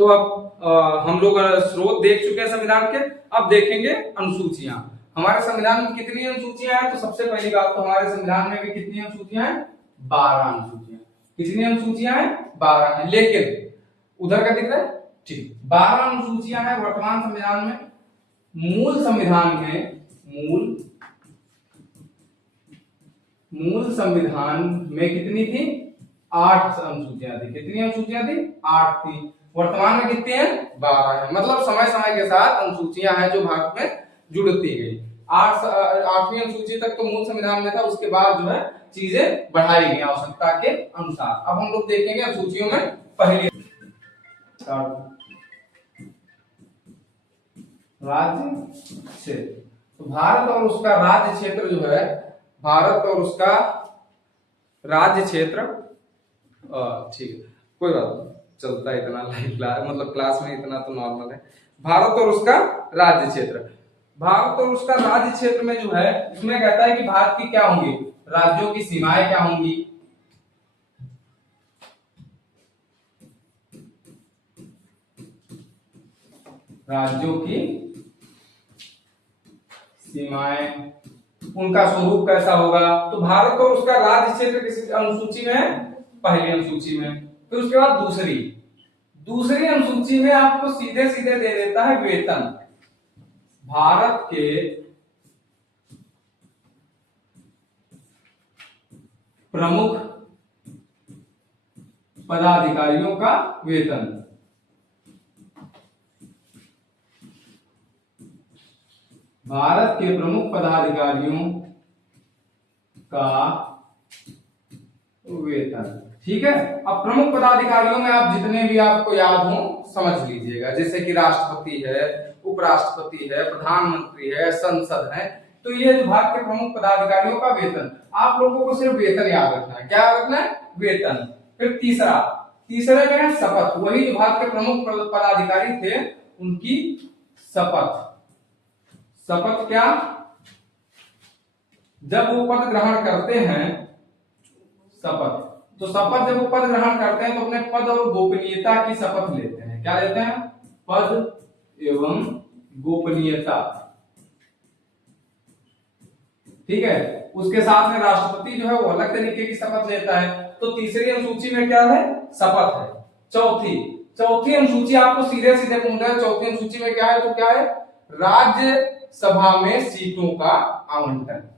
तो अब हम लोग स्रोत देख चुके हैं संविधान के। अब देखेंगे अनुसूचियां। हमारे संविधान में कितनी अनुसूचियां हैं? तो सबसे पहली बात तो हमारे संविधान में भी कितनी अनुसूचियां हैं? 12 अनुसूचियां। कितनी अनुसूचियां हैं? 12 हैं। लेकिन उधर का दिख रहा है, ठीक, 12 अनुसूचियां हैं वर्तमान संविधान में। मूल संविधान में कितनी थी? 8 अनुसूचियां थी। कितनी अनुसूचियां थी? 8 थी। वर्तमान में कितनी है? 12 है। मतलब समय समय के साथ अनुसूचियां हैं जो भारत में जुड़ती गई। 8वीं अनुसूची तक तो मूल संविधान में था, उसके बाद जो है चीजें बढ़ाई गई आवश्यकता के अनुसार। अब हम लोग देखेंगे अनुसूचियों में पहली राज्य क्षेत्र। तो भारत और उसका राज्य क्षेत्र जो है, भारत और उसका राज्य क्षेत्र, ठीक है कोई बात नहीं, चलता है इतना, मतलब क्लास में इतना तो नॉर्मल है। भारत और उसका राज्य क्षेत्र, भारत और उसका राज्य क्षेत्र में जो है, उसमें कहता है कि भारत की क्या होंगी? राज्यों की सीमाएं क्या होंगी? राज्यों की सीमाएं, उनका स्वरूप कैसा होगा? तो भारत और उसका राज्य क्षेत्र किस अनुसूची में है? पहली अनुसूची में। फिर उसके बाद दूसरी अनुसूची में आपको सीधे सीधे दे देता है वेतन। भारत के प्रमुख पदाधिकारियों का वेतन। भारत के प्रमुख पदाधिकारियों का वेतन, ठीक है। अब प्रमुख पदाधिकारियों में आप जितने भी आपको याद हो समझ लीजिएगा, जैसे कि राष्ट्रपति है, उपराष्ट्रपति है, प्रधानमंत्री है, संसद है। तो ये जो भारत के प्रमुख पदाधिकारियों का वेतन, आप लोगों को सिर्फ वेतन याद रखना है। क्या याद रखना है? वेतन। फिर तीसरा क्या है? शपथ। वही जो भारत के प्रमुख पदाधिकारी थे उनकी शपथ। शपथ क्या? जब वो पद ग्रहण करते हैं, शपथ, तो शपथ जब वो पद ग्रहण करते हैं तो अपने पद और गोपनीयता की शपथ लेते हैं। क्या लेते हैं? पद एवं गोपनीयता, ठीक है। उसके साथ में राष्ट्रपति जो है वो अलग तरीके की शपथ लेता है। तो तीसरी अनुसूची में क्या है? शपथ है। चौथी अनुसूची आपको सीधे सीधे पूछ रहा है, चौथी अनुसूची में क्या है? तो क्या है? राज्यसभा में सीटों का आवंटन।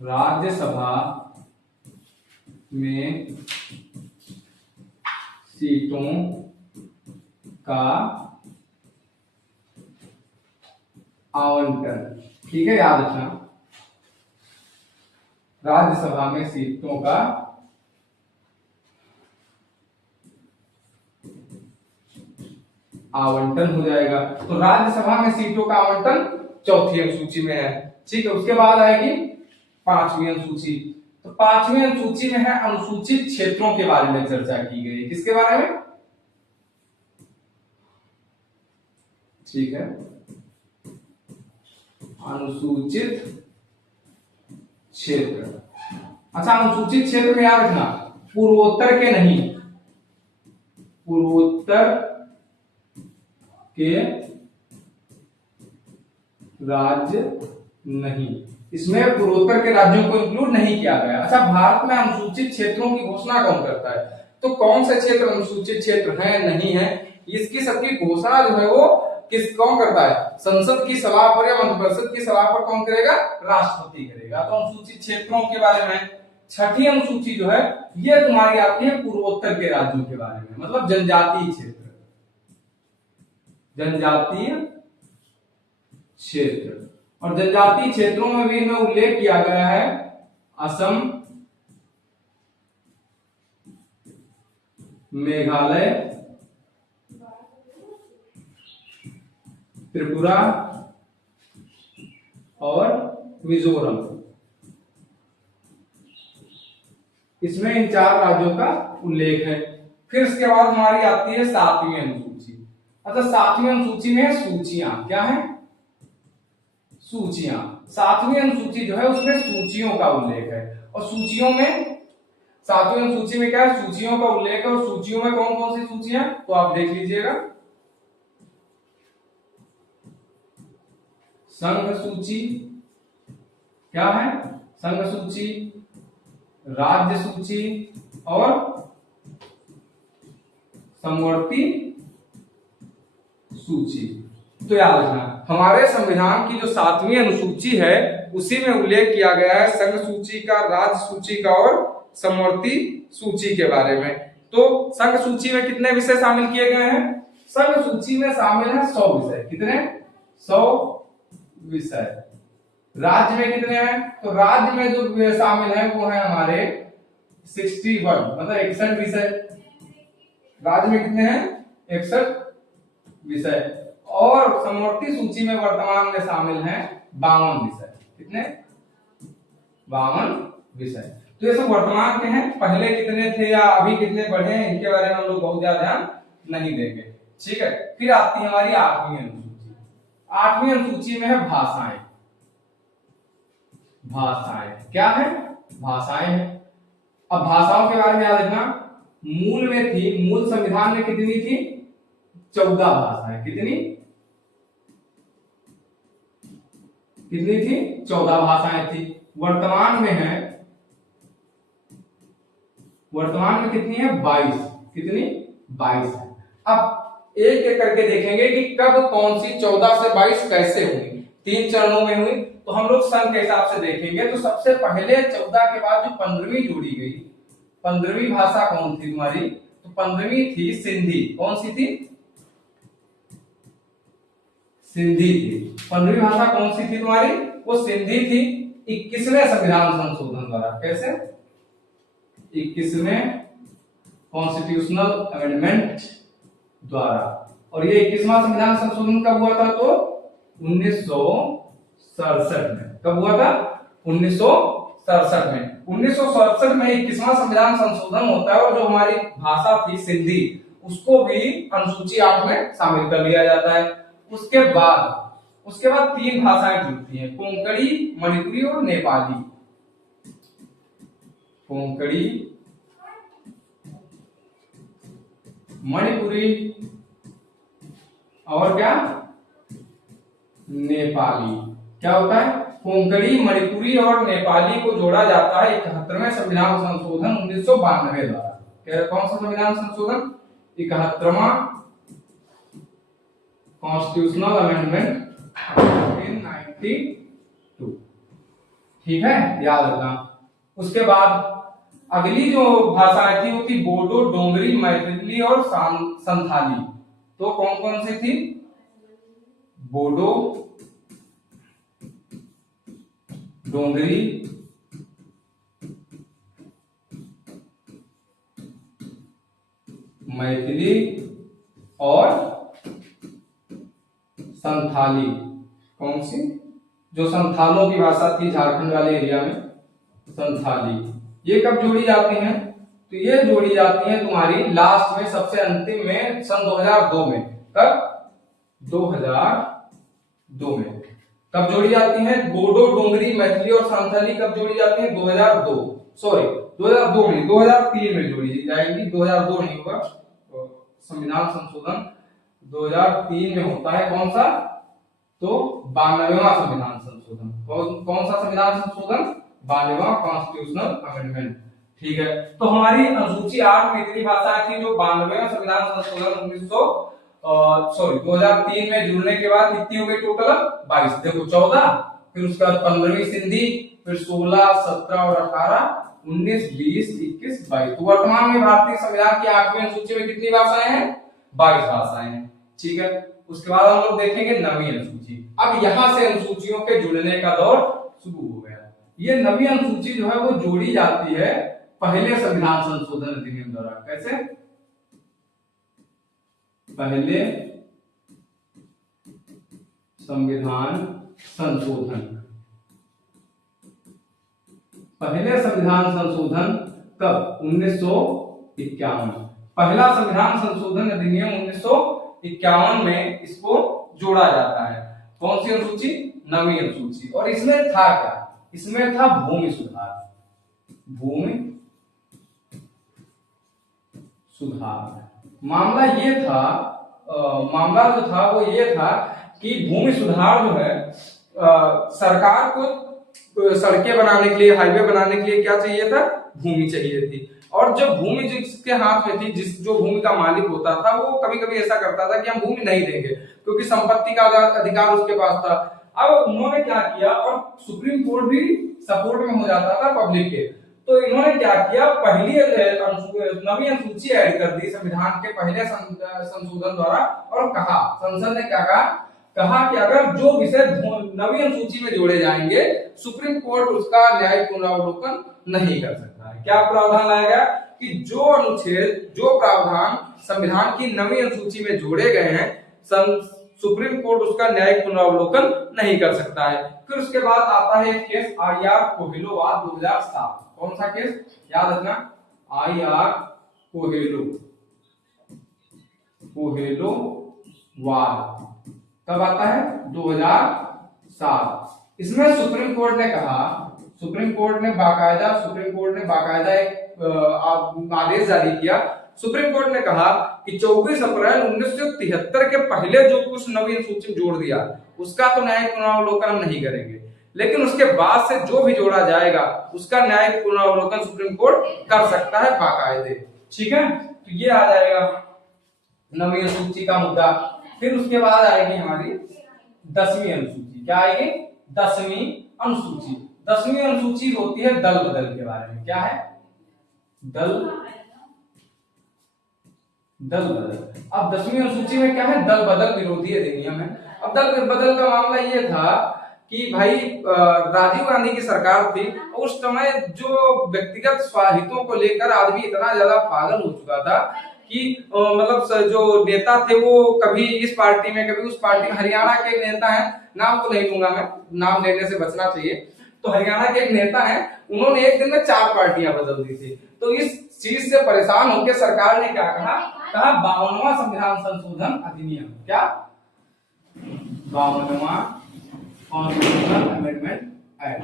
राज्यसभा में सीटों का आवंटन, ठीक है, याद रखना। राज्यसभा में सीटों का आवंटन हो जाएगा। तो राज्यसभा में सीटों का आवंटन चौथी अनुसूची में है, ठीक है। उसके बाद आएगी 5वीं अनुसूची। तो 5वीं अनुसूची में है अनुसूचित क्षेत्रों के बारे में चर्चा की गई। किसके बारे में? ठीक है, अनुसूचित क्षेत्र। अच्छा, अनुसूचित क्षेत्र में याद रखना पूर्वोत्तर के नहीं, पूर्वोत्तर के राज्य नहीं, इसमें पूर्वोत्तर के राज्यों को इंक्लूड नहीं किया गया। अच्छा, भारत में अनुसूचित क्षेत्रों की घोषणा कौन करता है? तो कौन से क्षेत्र अनुसूचित क्षेत्र हैं, नहीं है, इसकी सबकी घोषणा जो है वो कौन करता है? संसद की सलाह पर या मंत्रिपरिषद की सलाह पर कौन करेगा? राष्ट्रपति करेगा। तो अनुसूचित क्षेत्रों के बारे में 6ठी अनुसूची जो है ये तुम्हारी आती है पूर्वोत्तर के राज्यों के बारे में, मतलब जनजातीय क्षेत्र। जनजातीय क्षेत्र, और जनजातीय क्षेत्रों में भी इनमें उल्लेख किया गया है असम, मेघालय, त्रिपुरा और मिजोरम। इसमें इन 4 राज्यों का उल्लेख है। फिर इसके बाद हमारी आती है 7वीं अनुसूची। अच्छा, 7वीं अनुसूची में सूचियां क्या है? सूचियां। 7वीं अनुसूची जो है उसमें सूचियों का उल्लेख है, और सूचियों में 7वीं अनुसूची में क्या है, सूचियों का उल्लेख है। और सूचियों में कौन कौन सी सूचियां, तो आप देख लीजिएगा, संघ सूची, क्या है, संघ सूची, राज्य सूची और समवर्ती सूची। तो याद रखना, हमारे संविधान की जो 7वीं अनुसूची है उसी में उल्लेख किया गया है संघ सूची का, राज्य सूची का और समवर्ती सूची के बारे में। तो संघ सूची में कितने विषय शामिल किए गए हैं, संघ सूची में शामिल है 100 विषय। कितने, 100 विषय। राज्य में कितने हैं, तो राज्य में जो शामिल है वो है हमारे 61, मतलब 61 विषय। राज्य में कितने हैं, 61 विषय। और समवर्ती सूची में वर्तमान में शामिल हैं 52 विषय। कितने, 52 विषय। तो ये सब वर्तमान के हैं, पहले कितने थे या अभी कितने बढ़े हैं इनके बारे में हम लोग बहुत ज्यादा ध्यान नहीं देंगे। ठीक है, फिर आती है हमारी 8वीं अनुसूची। 8वीं अनुसूची में है भाषाएं। भाषाएं क्या है, भाषाएं है। अब भाषाओं के बारे में याद रखना, मूल में थी, मूल संविधान में कितनी थी, 14 भाषाएं। कितनी थी, 14 भाषाएं थी। वर्तमान में है, वर्तमान में कितनी है, 22। कितनी, 22 है। अब एक एक करके देखेंगे कि कब कौन सी 14 से 22 कैसे हुई, 3 चरणों में हुई। तो हम लोग सन के हिसाब से देखेंगे, तो सबसे पहले 14 के बाद जो 15वीं जोड़ी गई, 15वीं भाषा कौन थी तुम्हारी, तो 15वीं थी सिंधी। कौन सी थी, सिंधी थी। 15वीं भाषा कौन सी थी तुम्हारी, वो सिंधी थी। 21वें संविधान संशोधन द्वारा, कैसे, 21वें कॉन्स्टिट्यूशनल अमेंडमेंट द्वारा। और ये 21वां संविधान संशोधन कब हुआ था, तो 1967 में। कब हुआ था, 1967 में। 1967 में 21वां संविधान संशोधन होता है, और जो हमारी भाषा थी सिंधी उसको भी अनुसूची 8 में शामिल कर लिया जाता है। उसके बाद 3 भाषाएं जुड़ती हैं, कोंकणी, मणिपुरी और नेपाली। कोंकणी, मणिपुरी और क्या, नेपाली। क्या होता है, कोंकणी, मणिपुरी और नेपाली को जोड़ा जाता है 71वें संविधान संशोधन 1992 द्वारा। कौन सा संविधान संशोधन, 71वां कॉन्स्टिट्यूशनल अमेंडमेंट 1992। ठीक है, याद रखना। उसके बाद अगली जो भाषाएं थी वो थी बोडो, डोंगरी, मैथिली और संथाली। तो कौन कौन सी थी, बोडो, डोंगरी, मैथिली और संथाली। कौन सी, जो संथालों की भाषा थी झारखंड वाले एरिया में, संथाली। ये कब जोड़ी जाती हैं, तो ये जोड़ी जाती हैं तुम्हारी लास्ट में, सबसे अंतिम में सन 2002 में। कब, 2002 में। कब जोड़ी जाती हैं, बोडो, डोंगरी, मैथिली और संथाली कब जोड़ी जाती हैं, 2002 में, 2003 में जोड़ी जाएंगी। 2002 नहीं होगा, संविधान संशोधन 2003 में होता है। कौन सा, तो 92वां संविधान संशोधन। कौन सा संविधान संशोधन, 92वां कॉन्स्टिट्यूशनल अमेंडमेंट। ठीक है, तो हमारी अनुसूची 8 में इतनी भाषाएं थी जो 92वें संविधान संशोधन 2003 में जुड़ने के बाद कितनी हो गई टोटल, 22। देखो 14, फिर उसके बाद 15वीं सिंधी, फिर 16, 17 और 18, 19, 20, 21, 22। तो वर्तमान में भारतीय संविधान की 8वीं अनुसूची में कितनी भाषाएं हैं, 22 भाषाएं हैं। ठीक है, उसके बाद हम लोग देखेंगे 9वीं अनुसूची। अब यहां से अनुसूचियों के जुड़ने का दौर शुरू हो गया। ये 9वीं अनुसूची जो है वो जोड़ी जाती है पहले संविधान संशोधन अधिनियम द्वारा। कैसे, पहले संविधान संशोधन, पहले संविधान संशोधन कब, 1951। पहला संविधान संशोधन अधिनियम 1951 में इसको जोड़ा जाता है। कौन सी अनुसूची, नवीं अनुसूची। और इसमें था क्या, इसमें था भूमि सुधार, भूमि सुधार। मामला ये था, मामला जो था वो ये था कि भूमि सुधार जो है सरकार को सड़कें बनाने के लिए, हाईवे बनाने के लिए क्या चाहिए था, भूमि चाहिए थी। और जो भूमि जिसके हाथ में थी, जो भूमि का मालिक होता था, वो कभी कभी ऐसा करता था कि हम भूमि नहीं देंगे, क्योंकि संपत्ति का अधिकार उसके पास था। अब उन्होंने क्या किया, और सुप्रीम कोर्ट भी सपोर्ट में हो जाता था पब्लिक के, तो इन्होंने क्या किया, पहली नवी अनुसूची ऐड कर दी संविधान के पहले संशोधन द्वारा। और कहा, संसद ने क्या कहा कि अगर जो विषय नवी अनुसूची में जोड़े जाएंगे, सुप्रीम कोर्ट उसका न्यायिक पुनरावलोकन नहीं कर सकता है। क्या प्रावधान लाया गया कि जो अनुच्छेद, जो प्रावधान संविधान की नवी अनुसूची में जोड़े गए हैं, सुप्रीम कोर्ट उसका न्यायिक पुनरावलोकन नहीं कर सकता है। फिर उसके बाद आता है केस आईआर कोहेलोवाद 2007। कौन सा केस, याद रखना, आईआर कोहेलोवाद कब आता है, 2007। इसमें सुप्रीम कोर्ट ने कहा, सुप्रीम कोर्ट ने बाकायदा एक आदेश जारी किया। सुप्रीम कोर्ट ने कहा कि 24 अप्रैल 1973 के पहले जो कुछ नवीन सूची जोड़ दिया, उसका तो न्यायिक पुनरावलोकन हम नहीं करेंगे, लेकिन उसके बाद से जो भी जोड़ा जाएगा उसका न्यायिक पुनरावलोकन सुप्रीम कोर्ट कर सकता है बाकायदे। ठीक है, तो ये आ जाएगा नवीन सूची का मुद्दा। फिर उसके बाद आएगी हमारी 10वीं अनुसूची। क्या आएगी, 10वीं अनुसूची। 10वीं अनुसूची होती है दल बदल के बारे में। क्या है, दल बदल। अब 10वीं अनुसूची में क्या है, दल बदल विरोधी अधिनियम है। अब दल बदल का मामला ये था कि भाई राजीव गांधी की सरकार थी, उस समय जो व्यक्तिगत स्वाहितों को लेकर आदमी इतना ज्यादा पागल हो चुका था कि मतलब जो नेता थे वो कभी इस पार्टी में, कभी उस पार्टी में। हरियाणा के एक नेता हैं, नाम तो नहीं लूंगा मैं, नाम लेने से बचना चाहिए। तो हरियाणा के एक नेता हैं, उन्होंने एक दिन में 4 पार्टियां बदल दी थी। तो इस चीज से परेशान होकर सरकार ने क्या कहा, 52वां संविधान संशोधन अधिनियम। क्या, 52वां कॉन्स्टिट्यूशनल अमेंडमेंट एक्ट।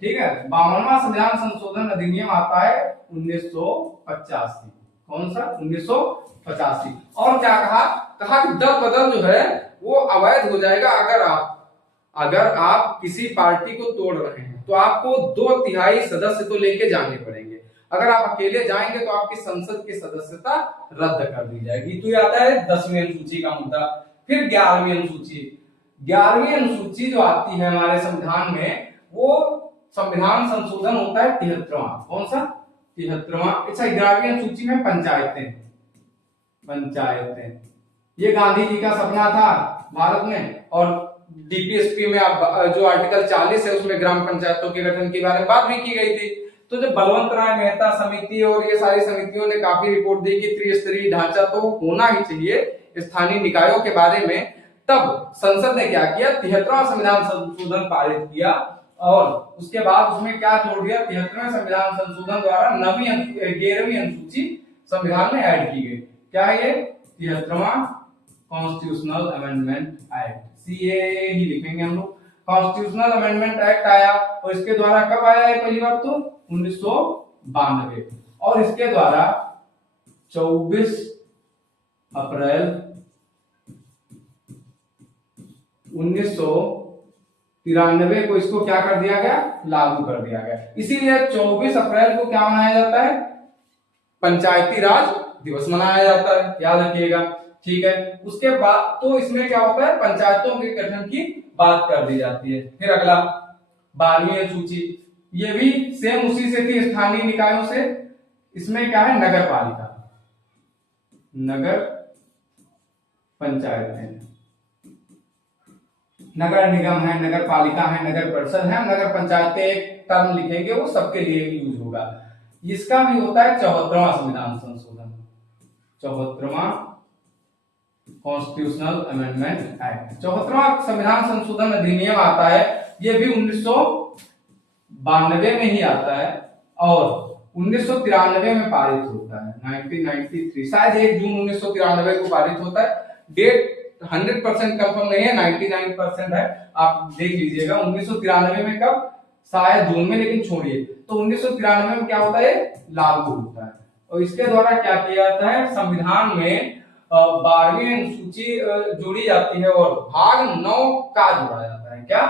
ठीक है, 52वां संविधान संशोधन अधिनियम आता है 1985। कौन सा, 1985। और क्या कहा कि दल बदल जो है वो अवैध हो जाएगा अगर आप किसी पार्टी को तोड़ रहे हैं, तो आपको 2/3 सदस्य तो लेके जाने पड़ेंगे। अगर आप अकेले जाएंगे तो आपकी संसद की सदस्यता रद्द कर दी जाएगी। तो ये आता है 10वीं अनुसूची का मुद्दा। फिर 11वीं अनुसूची। 11वीं अनुसूची जो आती है हमारे संविधान में, वो संविधान संशोधन होता है 73वां। कौन सा, 73वां। अच्छा, 11वीं अनुसूची में पंचायतें, ये गांधी जी का सपना था भारत में। और डीपीएसपी में जो आर्टिकल 40 है उसमें ग्राम पंचायतों के गठन के बारे में बात भी की गई थी। तो जब बलवंत राय मेहता समिति और ये सारी समितियों ने काफी रिपोर्ट दी कि त्रिस्तरीय ढांचा तो होना ही चाहिए स्थानीय निकायों के बारे में, तब संसद ने क्या किया, 73वां संविधान संशोधन पारित किया। और उसके बाद उसमें क्या जोड़ दिया, 73वें संविधान संशोधन द्वारा 11वीं अनुसूची संविधान में ऐड की गई। क्या है ये, 73वां कॉन्स्टिट्यूशनल अमेंडमेंट एक्ट, सीए ही लिखेंगे हम लोग। कॉन्स्टिट्यूशनल अमेंडमेंट एक्ट आया, और इसके द्वारा कब आया है, पहली बात तो 1992। और इसके द्वारा 24 अप्रैल 1993 को इसको क्या कर दिया गया, लागू कर दिया गया। इसीलिए 24 अप्रैल को क्या मनाया जाता है, पंचायती राज दिवस मनाया जाता है, याद रखिएगा। ठीक है, उसके बाद तो इसमें क्या होता है, पंचायतों के गठन की बात कर दी जाती है। फिर अगला 12वीं अनुसूची, ये भी सेम उसी से थी, स्थानीय निकायों से। इसमें क्या है, नगर पालिका, नगर पंचायतें, नगर निगम है, नगर पालिका है, नगर परिषद है, नगर पंचायतें एक टर्म लिखेंगे, वो सबके लिए यूज होगा। इसका भी होता है 74वां संविधान संशोधन, 74वां कॉन्स्टिट्यूशनल अमेंडमेंट एक्ट। 74वां संविधान संशोधन अधिनियम आता है, ये भी 1992 में ही आता है और 1993 में पारित होता है, 1993 शायद 1 जून 1993 को पारित होता है। डेट 100% कंफर्म नहीं है, 99% है, आप देख लीजिएगा। 1993 में कब, शायद जून में, लेकिन छोड़िए। तो 1993 में क्या होता है, लागू होता है। और इसके द्वारा क्या किया जाता है, संविधान में 12वीं अनुसूची जोड़ी जाती है और भाग 9 का जोड़ा जाता है। क्या,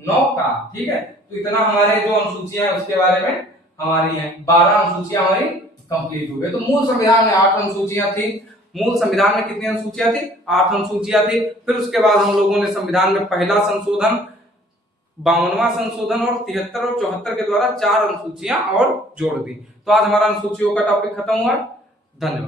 9 का, ठीक है। तो इतना हमारे जो अनुसूचियां हैं उसके बारे में हमारी हैं, 12 अनुसूचियां हमारी कंप्लीट हो गई। तो मूल संविधान में 8 अनुसूचियां थी। मूल संविधान में कितनी अनुसूचियां थी, 8 अनुसूचियां थी। फिर उसके बाद हम लोगों ने संविधान में पहला संशोधन, 52वां संशोधन और 73 और 74 के द्वारा 4 अनुसूचियां और जोड़ दी। तो आज हमारा अनुसूचियों का टॉपिक खत्म हुआ। धन्यवाद।